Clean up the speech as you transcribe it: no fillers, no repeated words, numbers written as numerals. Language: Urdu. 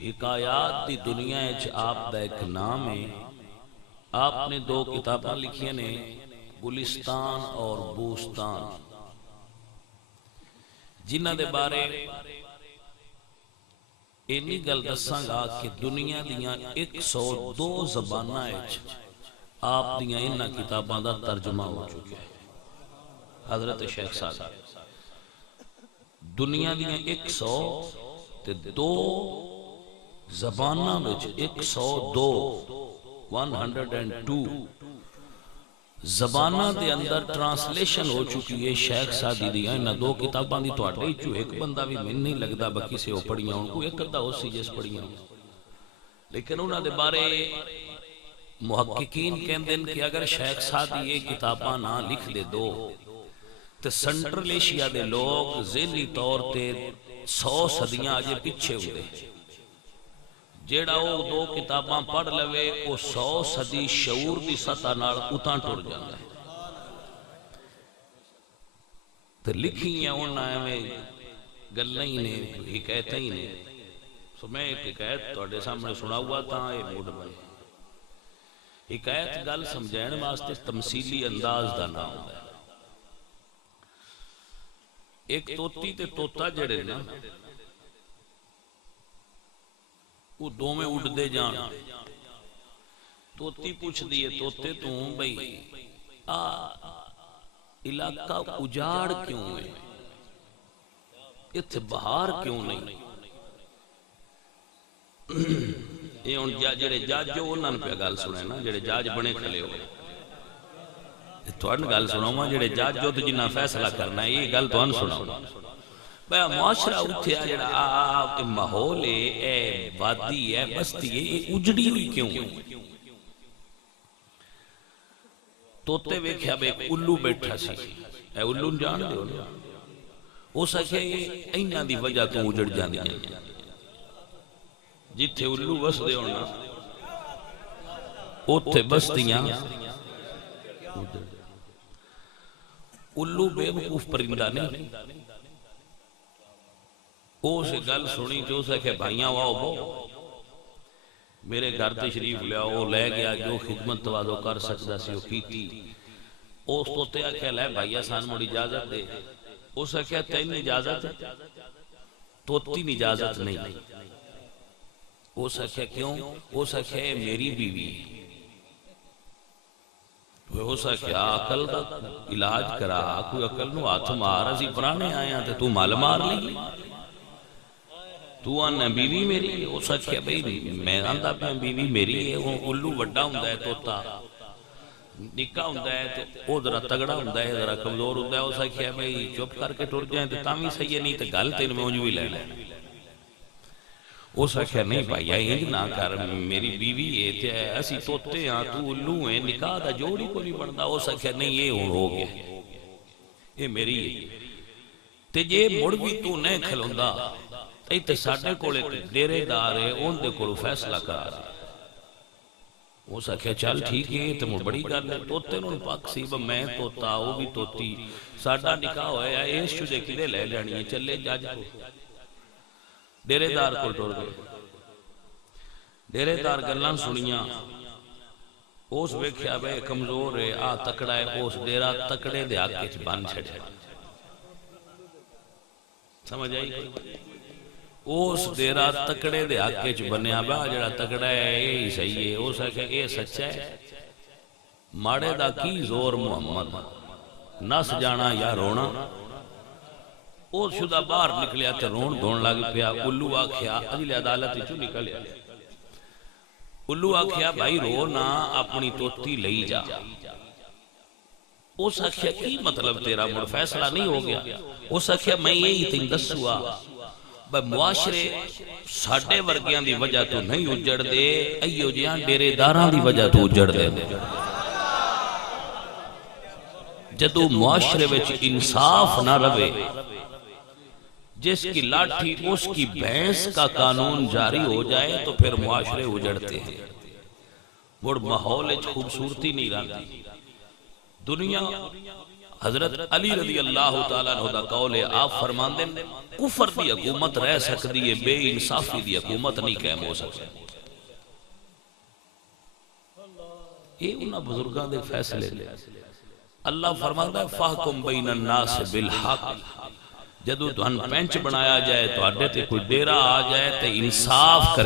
حکایات دی دنیا اچ آپ دا ایک نام ہے. آپ نے دو کتاباں لکھیاں نے گلستان اور بوستان، جنہ دے بارے اینی گل دساں گا کہ دنیا دیاں 102 زباناں اچ آپ دیاں انہاں کتاباں دا ترجمہ ہو چکا ہے. حضرت شیخ صاحب دنیا دیاں 102 زباناں وچ 102 زباناں دے اندر ٹرانسلیشن ہو چکی ہے شیخ سادی دی. انہاں دو کتاباں دی تواڈے چوں ایک بندہ بھی من نہیں لگدا باقی سے او پڑھیاں ہون، کوئی ایک ادھا ہو سی جس پڑھیاں ہون. لیکن انہاں دے بارے محققین کہندے ہیں کہ اگر شیخ سادی یہ کتاباں نہ لکھ دے دو تو سنٹرل ایشیا دے لوگ ذہنی طور تے 100 صدیاں آجے پیچھے ہوئے. جیڑا وہ دو کتاباں پڑھ لوے وہ 100 صدی شعور دی سطح نال اتاں ٹر جاتا ہے. تو لکھیاں انہاں میں گلاں ہی نے، حکایتاں ہی نے. سو میں ایک حکایت تواڈے سامنے سنا ہوا تھا. یہ موڈ بنے حکایت گل سمجھائن واسطے تمثیلی انداز دا نام ہے. ایک توتی تے توتا جڑے نا وہ دو میں اڑ دے جان. توتی پوچھ دیئے توتے تو بھئی علاقہ اجاڑ کیوں ہے، اتھے بہار کیوں نہیں؟ یہ ان جڑے جاج جو انہاں نے پہ گل سنے نا، جڑے جاج بنے کھلے ہوئے توڑن گل سناؤں ماں جڑے جاج جو تو جنہ فیصلہ کرنا ہے. یہ گل تو ان سناؤں بھئی معاشرہ اتھے جڑا آپ ماحول ہے، اے وادی ہے، بستی ہے، یہ اجڑی ہوئی کیوں ہے؟ توتے ویکھیا بے ایک الو بیٹھا سی. اے الو جان دے ہو نا ہو سکے اینہ دی وجہ تو اجڑ جاندی ہیں. جتھے الو بس دے ہونا اتھے بستیاں الو بے وقوف پرندہ نہیں. او سے گل سنی جو سکے بھائیاں واؤ بو میرے گھر تشریف لیا. وہ لے گیا جو خدمت توازو کر سکتا سی وہ کیتی. اس توتے آکھیا لے بھائیہ سان مڑی اجازت دے. اس آکھیا تین اجازت توتی اجازت نہیں. اس آکھیا کیوں؟ اس آکھیا میری بیوی. اس آکھیا عقل دا علاج کرا، کوئی عقل نو ہاتھ مار، اسی پرانے آئے ہیں تو مال مار لی. تو آنا بیوی میری. اس آکھیا بھئی میں آندہ پہ بیوی میری ہے. وہ الو وڈا ہوندہ ہے توتا نکا ہوندہ ہے تو او ذرا تگڑا ہوندہ ہے ذرا کمزور ہوندہ ہے. اس آکھیا بھئی چپ کر کے ٹر جائیں تو تامی صحیح نہیں تو گل تین میں انجوی لے لیں. اس آکھیا نہیں بھائی انج نہ کر میری بیوی ہے تے اسی توتے ہاں تو الو ہیں نکاح دا جوڑی کو نہیں بندا. اس آکھیا نہیں یہ ہو گیا یہ میری ہے تے جے مڑ بھی تو نہیں کھلوندا تے ساڈے کولے ڈیرے دار ہے اون دے کولو فیصلہ کرا. وہ سکھے چل ٹھیک ہے تو مڑ بڑی گل ہے. توتے نوں پاک سی میں توتا وہ بھی توتی ساڈا نکاح ہویا ہے اس شدے کدے لے جانی ہے. چلے جج کو ڈیرے دار کو ٹر گئے. ڈیرے دار گلاں سنیاں. اس ویکھیا بے کمزور ہے آ تکڑا ہے. اس ڈیرا تکڑے دے حق وچ بن چھڑیا. سمجھ آئی؟ اس ڈیرا تکڑے دے حق وچ بنیا با جڑا تکڑا ہے یہی صحیح ہے. اس آکھیا اے سچا ہے ماڑے دا کی زور محمد نس جانا یا رونا. او شدہ باہر نکلیا تے رون دھون لگ پیا. الو آکھیا اجلے عدالت چوں نکلیا. الو آکھیا بھائی رو نہ اپنی توتی لئی جا. اس آکھیا کی مطلب تیرا مڑ فیصلہ نہیں ہو گیا؟ اس آکھیا میں یہی تین دسوا معاشرے ساڑھے ورگیاں دی وجہ تو نہیں اجڑ دے ایو جیاں ڈیرے داراں دی وجہ تو اجڑ دے. جدو معاشرے وچ انصاف نہ روے جس کی لاٹھی اس کی بھینس کا قانون جاری ہو جائے تو پھر معاشرے اجڑتے ہیں. مڑ ماحول خوبصورتی نہیں رہتی. دنیا حضرت علی رضی اللہ تعالیٰ عنہ دا قول ہے، آپ فرماندے کفر دی حکومت رہ سکتی ہے، بے انصافی دی حکومت نہیں قائم ہو سکتی۔ یہ انہاں بزرگاں دے فیصلے لے۔ اللہ فرماندا ہے فاحکم بین الناس بالحق، جدو تہن پینچ بنایا جائے تو اڈے تے کوئی ڈیرا آ جائے تے انصاف کرے۔